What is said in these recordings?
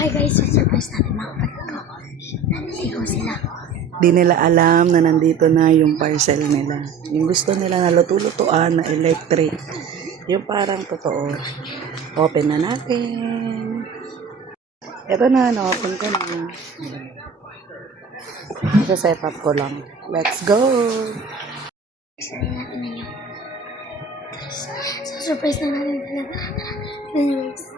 Hi guys, surprise natin mga kapatid ko. Naliligo sila. Di nila alam na nandito na yung parcel nila. Yung gusto nila na luto-lutuan na electric. Yung parang totoo. Open na natin. Ito na, na-open ko na. Set up ko lang. Let's go! Sabi natin ninyo. So, surprise na natin talaga. Anyways.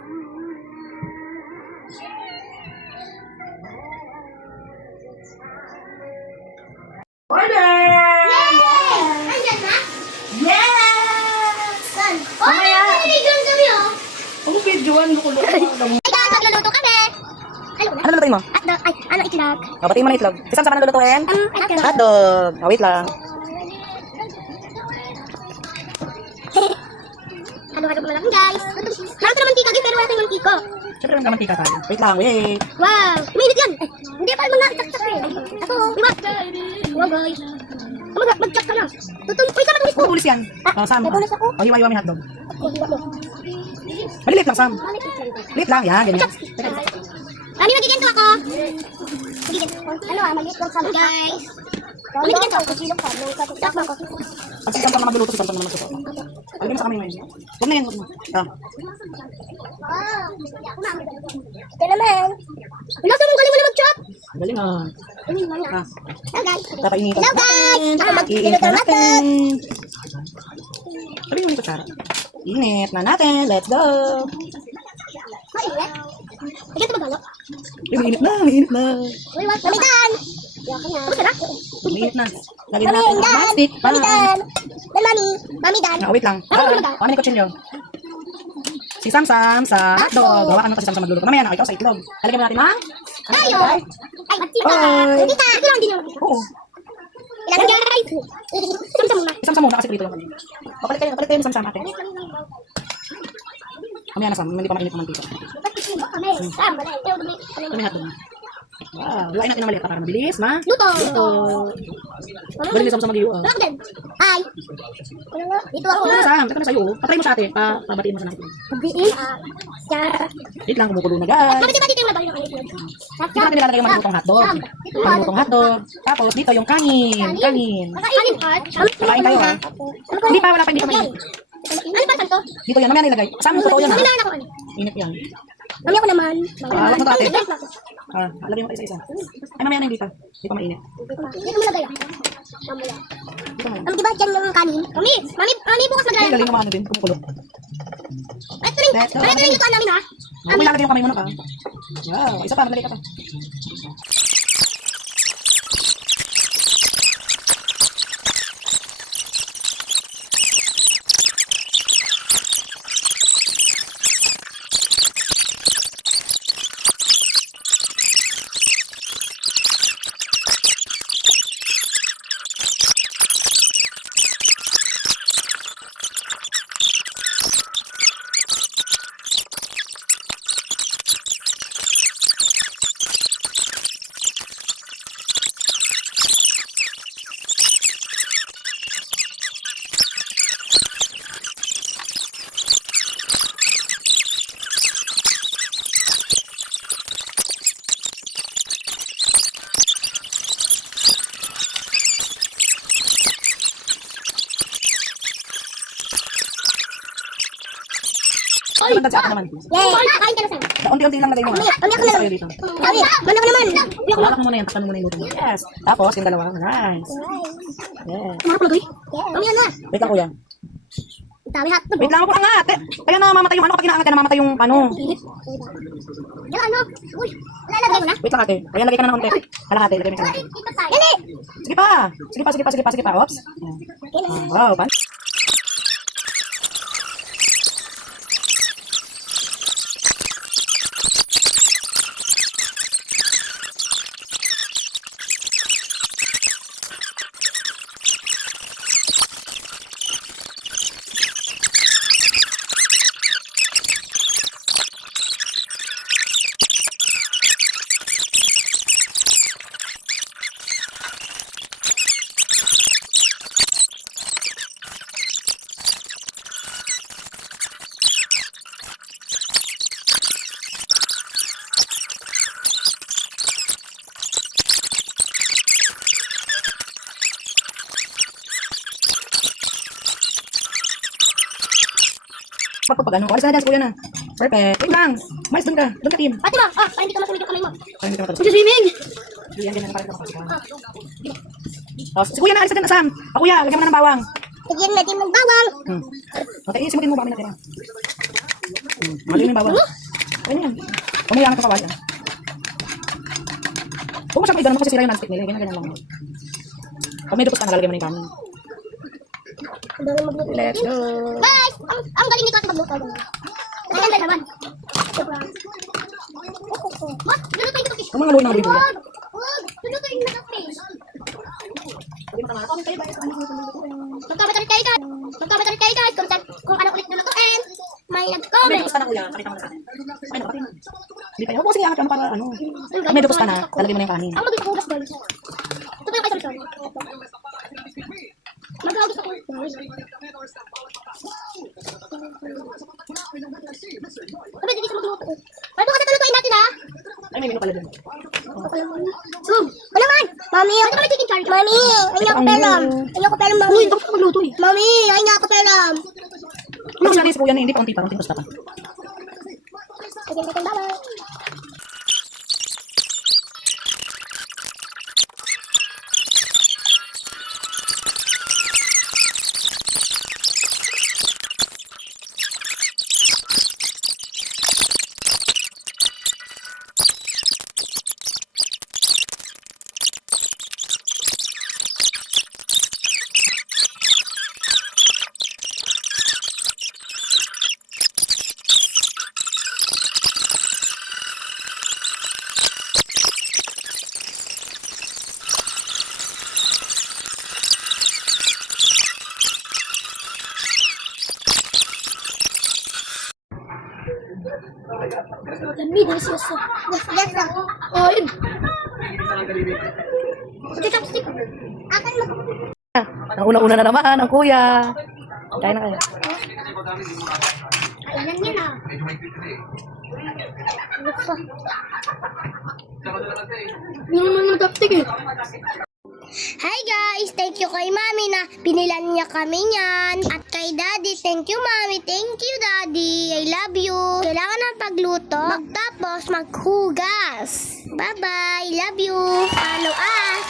Order! Andyan na? Yes! Saan? Oh, may naliligo kami oh. Ang videoan mo ko lang. Ay guys, magluluto kami. Hello na. Ano lulutuin mo? Hotdog. Ay, ano itlog? Batiin mo na itlog. Isang sama na lulutuin? Hotdog. Hotdog. Oh, wait lang. Halo-halo mo lang guys. Meron ka naman tika, pero wala tayong mantika. Siyempre may kamantika tayo. Wait lang, wait. Wow, uminit yan. Eh, hindi pa mga chak-chak eh. Ako, diba? Wow guys. Mag-chak ka na. Uy, sama tulis ko. Pulis yan. Oh, Sam. May bonus ako. Oh, hiwa-hiwa may hotdog. Hiwa mo. Malilit lang, Sam. Balik lang guys. Lilit lang, yan, ganyan. Mami, magigento ako. Magigento. Ano maliit lang sa guys. Magigento ako. Silong ka. Takbo ko. Pag sisam ka na magluluto, sisam ka na naman sa Alagyan mo sa kamay mo yun. Huwag na yan, huwag na. Ah. Ito naman. Wala sa mong galing mo na mag-chop. Galing ah. Ah. Hello guys. Papainitan Hello guys. Iinit na natin. Sabi mo yung kutsara. Init na natin. Let's go. Mainit. Lagyan ito magalo. Init na, init na. Uy, wag. Mamitan. Yaka na. Tapos na. Init na. Lagyan na natin. Mastic. Mamitan. Dan mami. Mamitan. Ah, wait lang. Ano yung kutsilyo? Si Sam sa hotdog. Gawa ka na kasi Sam magluluto. Mamaya na, ikaw sa itlog. Lalagyan mo natin ng Tayo. Ay, magtita. Bye. Magtita. Ito lang din yung Oo. ilan guys. Samsam muna. Isam sa muna kasi prito yung kanina. Papalit kayo ng Sam ate. Mamaya na Sam, hindi pa mainit naman dito. Kami. Sam, balay. Ito dumi. Kami hotdog. Wow, luwain natin ng maliit para mabilis, ma. Luto. Luto. Galing ni Sam sa mag-iwa. Wala ko din. Hi. Wala nga. Dito ako. Oo, Sam, teka na sa'yo. Patry mo sa ate, pabatiin mo sa natin. Pagbiin. Wait lang, kumukulo na guys. Bakit ba dito yung nabali ng itlog? Dito natin nilalagay yung malulutong hotdog. Malulutong hotdog. Tapos dito yung kanin. Kanin. Kakainin ka? Kakain tayo ha. Hindi pa, wala pa, hindi pa mainit. Ano ba santo? Dito yan, mamaya nilagay. Sam, totoo yan ha. Kailangan ako ano? Init yan. Mami ako naman. Wala mo to ate. Lagay mo pa isa-isa. Ay, mamaya na yung dito. Hindi pa mainit. Dito mo lagay. Mamula. Dito mo. Di ba dyan yung kanin? Mami bukas Ay, maglala. galing naman ano din, kumukulo. Ito rin yung lutuan namin ha. May lalagay yung kamay mo na pa. Wow, isa pa, madali ka pa. Ay, sa naman. Yay! Kain ka na sa'yo. Unti-unti lang lagay mo. Mami ako Isa naman. kayo dito. Mami ako naman. Hawak mo muna yan, takpan mo muna yung luto mo. Yes. Tapos, yung dalawa. Nice. Yes. Ano ako lagay? Mami yan na. Wait lang kuya. Dami hotdog. Wait lang ako nga. Kaya namamatay yung ano, kapag inaangat ka namamatay yung ano. Yan ano? Uy, lalagay mo na? Wait lang ate. Ayan, lagay ka na ng unti. Kalahati, lagay mo yung kalahati. Dali! Sige pa. Sige pa, sige pa, sige pa, sige pa. Oops. Wow, pan. pag ano. Alis ka na dyan, si kuya na. Perfect. Wait lang. Malis, doon ka. Doon ka, team. Pati mo, para hindi ka masunod yung kamay mo. Parang hindi ka matulog. Swimming! Hindi, yan, yan, parang ka makapagod. Tapos, si kuya na, alis ka dyan, Sam. Kuya, lagyan mo na ng bawang. Lagyan natin ng bawang. Okay, isimutin mo ba kami natin. Mali yung bawang. Ayun yan. Umayangan ka pa ba yan? Huwag mo siya maigano mo kasi sila yung non-stick nila. Ganyan lang. Pag may dupos ka, nalalagay mo na yung kanin. Ang dami magluto. Let's go. Guys, ang galing nito at magluto. Ayan na naman. What? Lulutuin ko fish. Ang mga luwi ng ribuya. Wag! Lulutuin na ng fish. Magkamatalik kayo guys. Magkamatalik kayo guys. Kung ano ulit lulutuin. May May nag-comment. dupos ka na kuya. Pakita mo na sa akin. Ay, naku. Hindi kayo. Huwag mo sige angat ano para ano. Pag may dupos ka na, lalagay mo na yung kanin. Ang mag-gusto ko hugas guys. Ito pa yung kayo sa mag-hugas ako. Sabi, hindi sa magluto. Ay, bukas ito lutuin natin ha. Ay, may menu pala dun. So, ano man? Mami, ano kami chicken curry? Mami, ayoko pelam. Ayoko pelam, mami. Uy, tapos ka magluto eh. Mami, ayoko pelam. Ano sinabi si kuya na hindi pa unti pa. Unti basta pa. Lagyan natin bawang. Dami, delicious. Yes lang. Oh, yun. Sige, chopstick. Akan mo. Ang una-una na naman, ang kuya. Kain na kayo. Ayan yan ah. Buksa. Hindi naman mag-chopstick eh. Hi guys! Thank you kay Mami na pinilan niya kami niyan. At kay Daddy, thank you Mami. Thank you Daddy. I love you. Kailangan ng pagluto. Magtapos maghugas. Bye-bye. Love you. Follow us.